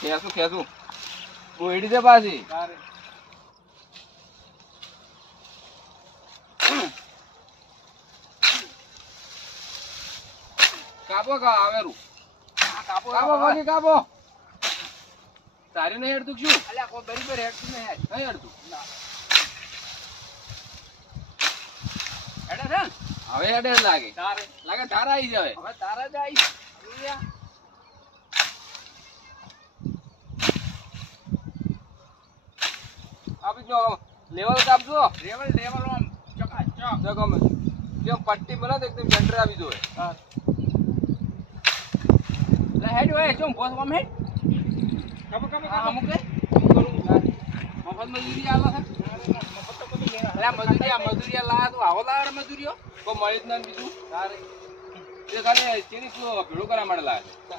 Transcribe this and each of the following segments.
ખેસું ખેસું બોયડી છે પાછી. કાપો કા આવેરું? કાપો કાપો બાકી કાપો. તારી નહીં હેડતું શું? અલ્યા કોઈ બરાબર હેડતું નહીં હેડતું? હેડે છે ને? હવે હેડે લાગે. તારે. લાગે તારા આવી જાવે. હવે તારા જ આવીશ. સમજ્યા? આપી જો લેવલ કાપજો લેવલ લેવલ આમ ચકાચક. જો ગમે જેમ પટ્ટી મળે તો એકદમ સેન્ટર આવી જોવે લે હેડ ઓય, ચમ બોસ આમ હેડ. કમ કમ કમ લે. મફત મજૂરી આલે છે મજૂરી આ મજૂરી આ તો તું આવો લાડ મજૂરીઓ? કો મળી જ ના બીજું જે ખાલી ચીની ભેળું કરવા માટે લાગે છે.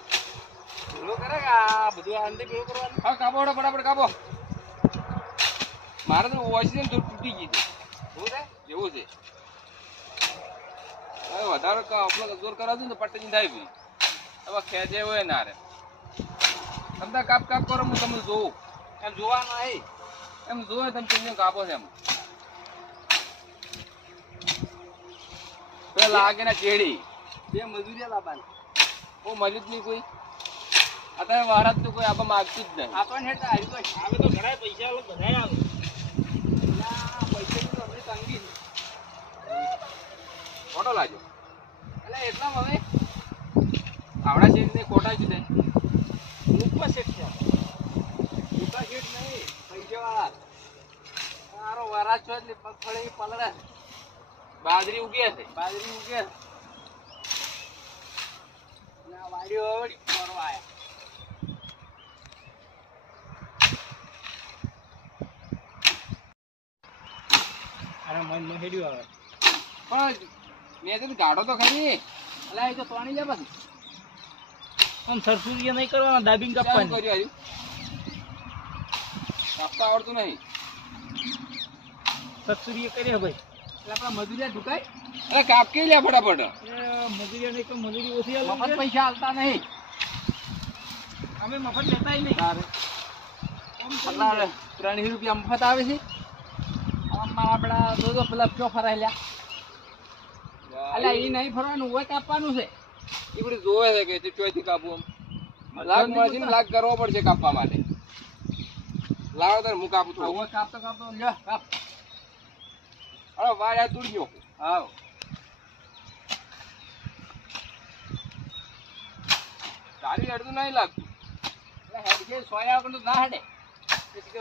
ભેળું કરે આ બધું અંદર ભેળું કરવાનું? હા કાપો ફટાફટ કાપો મારે તો ઓક્સિજન થોડું તૂટી ગઈ છે એવું છે? એવું છે હવે વધારે ક- આપણો જોર કરાવજો ને તો પટ્ટી થાય ભાઈ હવે ખેંચે હોય ના રે તમને કાપ કાપ કરો હું તમને જોઉં એમ જોવાનું નહીં. એમ જોવે તમે તમને કાપો છે એમ પેલા લાગે ને ચેડી બે મજૂરી લાવવાની. ઓ મજૂર જ નહીં કોઈ અત્યારે વારાત તો કોઈ આપવા માગતું જ નહીં આપણને હેઠળ આવી તો તો. આવે તો ઘણા પૈસા આલો, આવે. ખોટો લાગ્યો એટલે એટલા હવે આવડા શેઠ ને ખોટા જ છે મુકવા શેઠ છે. મુકવા શેઠ નહીં, પૈસાવાળા. મારો વરાજ છો એટલે મગફળી પલળે બાજરી ઉગ્યા હશે બાજરી ઉગે છે. વાડીઓ વળી ફરવા આયા. અરે મન મન હેડ્યું આવે પણ મેં કીધું ગાડો તો ખરી. અલા એ તો પાણી જાય પાછું. આમ સરસુરીએ નહીં કરવાના શું કાપવાની. કર્યું હાર્યું કાપતા આવડતું નહીં. સરસુરીએ કરીએ ભાઈ. એટલે આપણા મજૂરિયા ઢુકાય? અરે કાપ કે લે ફટાફટ મજૂરિયા નહીં તો મજૂરી ઓછી મફત પૈસા હાલતા નહીં. અમે મફત લેતાય નહીં. આટલા ત્રણસો રૂપિયા મફત આવે છે. આમાં આપણા દો દો પેલા ક્યો ફરાયેલા. અલ્યા એ નહીં ફરવાનું હોય કાપવાનું છે. એ જોવે છે કે તે ચોથી કાપવું આમ લાગ મળશે ને લાગ કરવો પડશે કાપવા માટે. લાવો તારે હું કાપું છું હવે કાપતો કાપતો લ્યો કાપ. અરે વાય આ તૂટી ગયો આવ તારી અડધું નહીં લાગતું. એટલે હેડ જે સોયા વગરનું ના હેડે.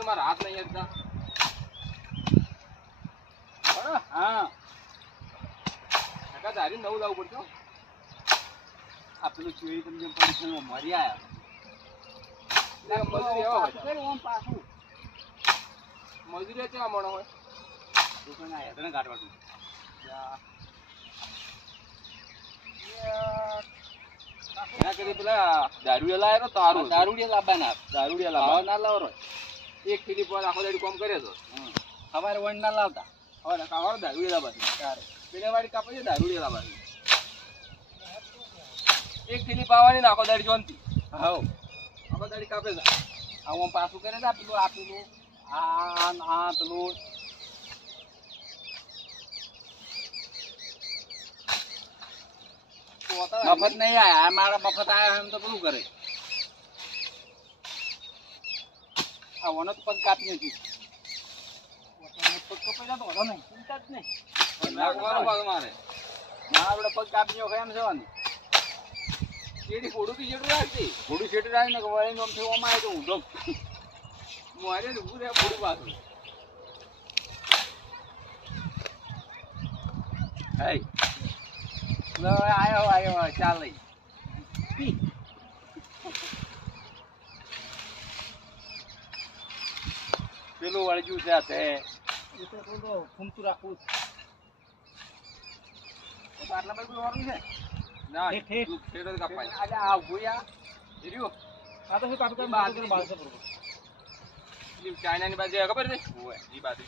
મારા હાથ નહીં અડતા બરાબર હા તારી નવું લાવવું પડશે હો. આ પેલું ચોરી તમે જેમ પડી મરી એવા પાછું મજૂરી મોણો હોય દુકાને તને કાઢવાનું એના કરી પેલા દારૂડિયા તો તારું. દારૂડિયા લાવવાના. દારૂડિયા લાવવા ના લાવો એક ફિલિપ આખો દાડી કોમ કરે તો. સવારે વણ ના લાવતા. હવે દારૂડિયા લાવવા પેલા વાળી કાપે છે લાવવા એક થેલી પાવાની ને આખો દાડી જોનતી હાઉ. આખો દાડી કાપે છે. આવું પાછું કરે ને પેલું આ પેલું આ આ પેલું. મફત નહીં આયા. મારા મફત આયા એમ તો પેલું કરે. આ વનત પગ કાપી નથી પગ કપાઈ જતો વધો નહીં. ચિંતા જ નહીં. આપણે પગ કાપી નાખો એમ જવાનું ચેડી ફોડું થી જેટલું રાખતી ઘોડું શેઠ રાખી ને વળી આમ થયું આમાં તો ઊંધો મારે ઊભું રહે ફોડું પાછું હઈ લો આયો આયો ચાલ પેલું વળગ્યું છે આ તે. એ તો થોડું ફૂમતું રાખવું છે. એ તો આટલા બધું વાળું છે ના ઠીક, ઠીક. તું છેડો જ કાપાય આજે આ ભૂયા હીર્યો આ તો શું કાપી કાપી બાજરી બાળશે બરોબર પેલી ચાઇનાની બાજુ છે ખબર છે ઓય ઈ બાજુ